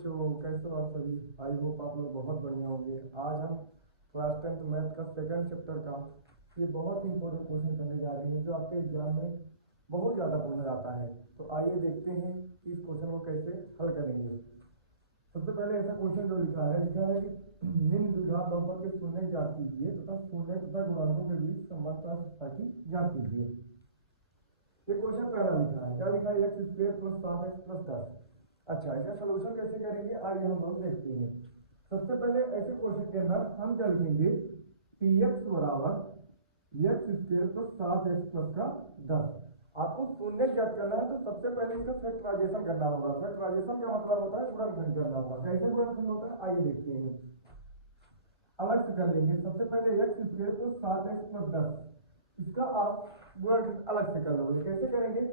बच्चों, कैसे हो आप सभी। आई होप आप लोग बहुत बढ़िया होंगे। आज हम क्लास 10th मैथ का सेकंड चैप्टर का ये बहुत ही इंपॉर्टेंट क्वेश्चन करने जा रहे हैं जो आपके एग्जाम में बहुत ज़्यादा पूछा जाता है। तो आइए देखते हैं कि इस क्वेश्चन को कैसे हल करेंगे। सबसे पहले ऐसा क्वेश्चन जो लिखा है कि निम्न द्विघात बहुपद के शून्य ज्ञात कीजिए तथा शून्य तथा गुणांकों के बीच संबंध का ताकि ज्ञात कीजिए। ये क्वेश्चन पहला लिखा है, क्या लिखा है, x square plus 7x plus 10। अच्छा, इसका सोल्यूशन कैसे करेंगे आइए हम लोग देखते हैं। सबसे पहले ऐसे क्वेश्चन के अंदर हम क्या लिखेंगे, पी एक्स बराबर x square plus 7x plus का 10। आपको शून्य ज्ञात करना है तो सबसे पहले इसका फैक्टराइजेशन करना होगा। फैक्टराइजेशन का मतलब होता है गुणनखंड करना होगा। कैसे गुणनखंड होता है आइए देखते हैं। अलग से कर लेंगे। सबसे पहले x square plus 7x plus 10, इसका आप गुणनखंड अलग से कर लोगे। कैसे करेंगे,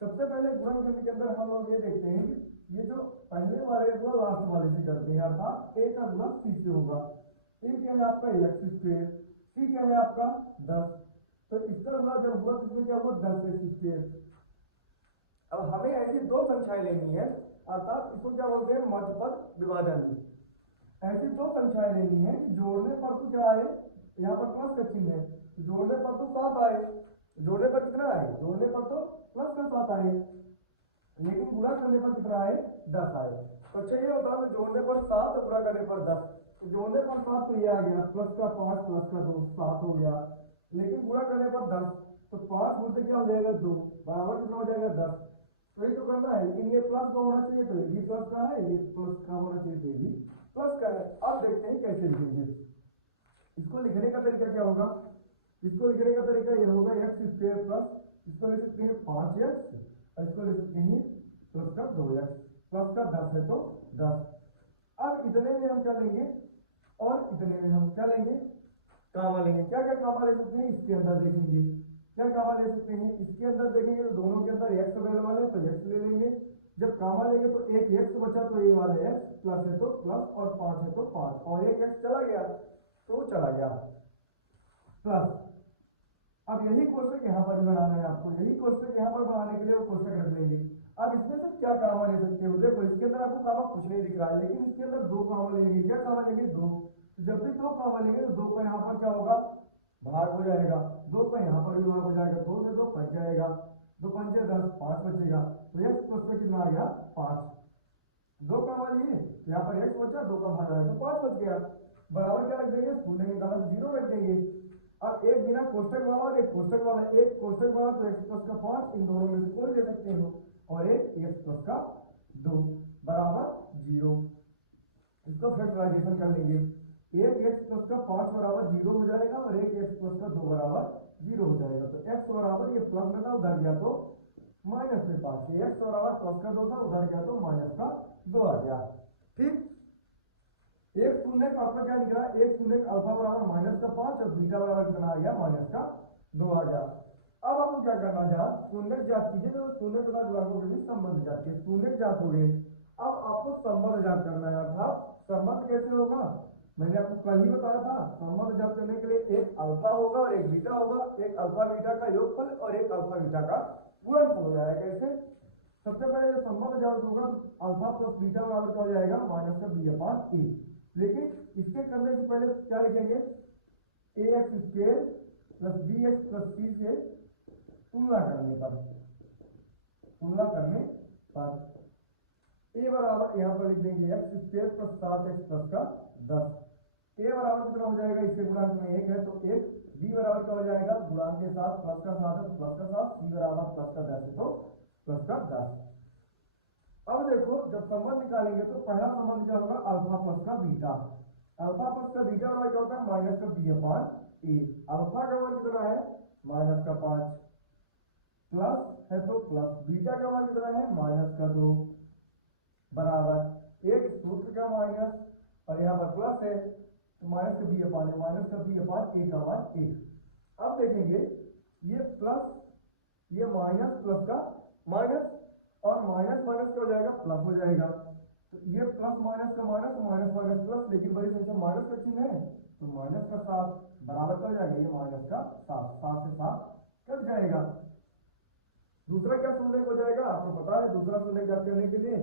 सबसे पहले गुणनखंड के अंदर हम लोग ये देखते हैं कि ये जो पहले वाले को लास्ट वाले से करते हैं, अर्थात ए का गुणा सी से होगा। ए क्या है आपका एक्स स्क्वायर, सी क्या है आपका 10, तो इसका गुणा जब हुआ तो इसमें क्या हुआ 10x स्क्वायर। अब हमें ऐसी दो संख्याएं लेनी है, अर्थात इसको क्या बोलते हैं मध्यपद विभाजन। ऐसी दो संख्याएं लेनी है कि जोड़ने पर तो क्या आए, यहाँ पर प्लस का चिन्ह है, जोड़ने पर तो 7 आए, जोड़ने पर कितना आए, जोड़ने पर तो प्लस का 7 आए, लेकिन गुणा करने पर कितना आए 10 आए। तो अच्छा ये होता है जोड़ने पर 7 गुणा करने पर 10, तो जोड़ने पर 7 तो ये आ गया प्लस का 5 प्लस का 2 7 हो गया, लेकिन गुणा करने पर 10 तो 5 गुणते क्या हो जाएगा 2 बराबर कितना हो जाएगा 10। तो ये तो करना है, लेकिन ये प्लस का होना चाहिए तो ये भी प्लस का है, ये प्लस का होना चाहिए तो ये भी प्लस का है। अब देखते हैं कैसे लिखेंगे। इसको लिखने का तरीका क्या होगा, इसको लिखने का तरीका ये होगा एक्स स्क्वायर प्लस, इसको लिख सकते हैं 5x और इसको लिख सकते हैं प्लस का 2x, प्लस का 10 है तो 10। अब इतने में हम क्या लेंगे और इतने में हम क्या लेंगे, कामा लेंगे। क्या क्या कामा ले सकते हैं इसके अंदर देखेंगे, क्या कामा ले सकते हैं इसके अंदर देखेंगे तो दोनों के अंदर x अवेलेबल है तो x ले लेंगे। जब कामा लेंगे तो एक x बचा तो ये वाले x प्लस है तो प्लस और 5 है तो 5 और एक x चला गया तो चला गया प्लस। अब यही कोष्टक यहाँ पर भी बनाना है आपको, यही कोष्टक यहाँ पर बनाने के लिए वो कोष्टक रख लेंगे। अब इसमें से क्या कामा ले सकते हो, देखो इसके अंदर आपको कामा कुछ नहीं दिख रहा है, लेकिन इसके अंदर दो कामा लेंगे। क्या कामा लेंगे, दो। जब भी दो कामा लेंगे तो दो का यहाँ पर क्या होगा भाग हो जाएगा, दो का यहाँ पर भी भाग हो जाएगा, दो से दो बच जाएगा, दो पंचे 10 5 बचेगा, तो एक्स प्लस में कितना आ गया 5। दो कामा लिए यहाँ पर एक्स बचा, दो का भाग आया तो 5 बच गया, बराबर क्या रख देंगे शून्य के तरफ 0 रख देंगे। अब एक बिना कोष्टक वाला और एक कोष्टक वाला, एक कोष्टक वाला तो x प्लस का 5 इन दोनों में से कोई ले सकते हो, और एक x प्लस का 2 बराबर 0। इसको फैक्टराइजेशन कर लेंगे, एक x प्लस का 5 बराबर 0 हो जाएगा और एक x प्लस का 2 बराबर 0 हो जाएगा। तो x बराबर ये प्लस में था उधर गया तो माइनस में 5, ये x बराबर प्लस का 2 था उधर गया तो माइनस का 2 आ गया। ठीक, एक शून्य का आपका क्या निकल रहा है, एक शून्य का अल्फा बराबर माइनस का 5 और बीटा बराबर कितना आ गया माइनस का 2 आ गया। अब आपको क्या करना है, जहाँ शून्य ज्ञात कीजिए तो शून्य तथा गुणांकों के बीच संबंध ज्ञात कीजिए। शून्य ज्ञात हो गए, अब आपको संबंध ज्ञात करना है, अर्थात संबंध कैसे होगा मैंने आपको कल ही बताया था। संबंध ज्ञात करने के लिए एक अल्फा होगा और एक बीटा होगा, एक अल्फा बीटा का योगफल और एक अल्फा बीटा का गुणनफल हो जाएगा। कैसे, सबसे पहले जब संबंध ज्ञात होगा तो अल्फा प्लस बीटा बराबर क्या हो जाएगा माइनस का बी अपॉन ए। लेकिन इसके करने से पहले क्या लिखेंगे, A X square plus B X plus C से तुलना करने पर ए बराबर यहाँ पर लिख देंगे x square plus 7x plus का 10। ए बराबर कितना हो जाएगा, इसके गुणांक में 1 है तो 1, बी बराबर क्या हो जाएगा गुणांक के साथ प्लस का 7 है तो प्लस का 7, सी बराबर प्लस का 10 है तो प्लस का 10। अब देखो जब संबंध निकालेंगे तो पहला संबंध क्या होगा अल्फा प्लस का बीटा, अल्फा प्लस का बीटा बराबर क्या होता है माइनस का बी अपॉन ए। अल्फा का मान कितना है माइनस का 5 प्लस है तो प्लस, बीटा का मान कितना है माइनस का 2 बराबर एक सूत्र का माइनस और यहाँ पर प्लस है तो माइनस का बी अपॉन है, माइनस का बी अपॉन ए का मान 1। अब देखेंगे ये प्लस ये माइनस प्लस का माइनस और माइनस माइनस क्या हो जाएगा प्लस हो जाएगा, तो ये प्लस माइनस का माइनस माइनस माइनस प्लस, लेकिन बड़ी संख्या माइनस का चिन्ह है तो माइनस का 7 बराबर क्या हो जाएगा ये माइनस का 7, 7 से 7 कट जाएगा। दूसरा क्या शून्य हो जाएगा आपको पता है, दूसरा शून्य ज्ञात करने के लिए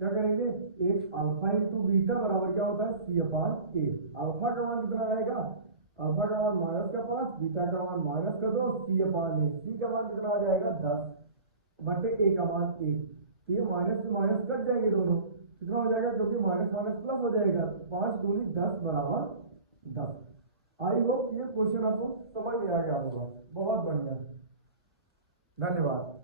क्या करेंगे, एक अल्फा इंटू बीटा बराबर क्या होता है C/A। अल्फा का मान कितना आएगा, अल्फा का मान -5, बीटा का मान -2, C/A। सी का मान कितना आ जाएगा 10/A का मान 1। तो ये माइनस से माइनस कट जाएंगे दोनों, कितना हो जाएगा, क्योंकि माइनस माइनस प्लस हो जाएगा, तो 5 दूनी 10 बराबर 10। आई होप ये क्वेश्चन आपको समझ में आ गया होगा। बहुत बढ़िया, धन्यवाद।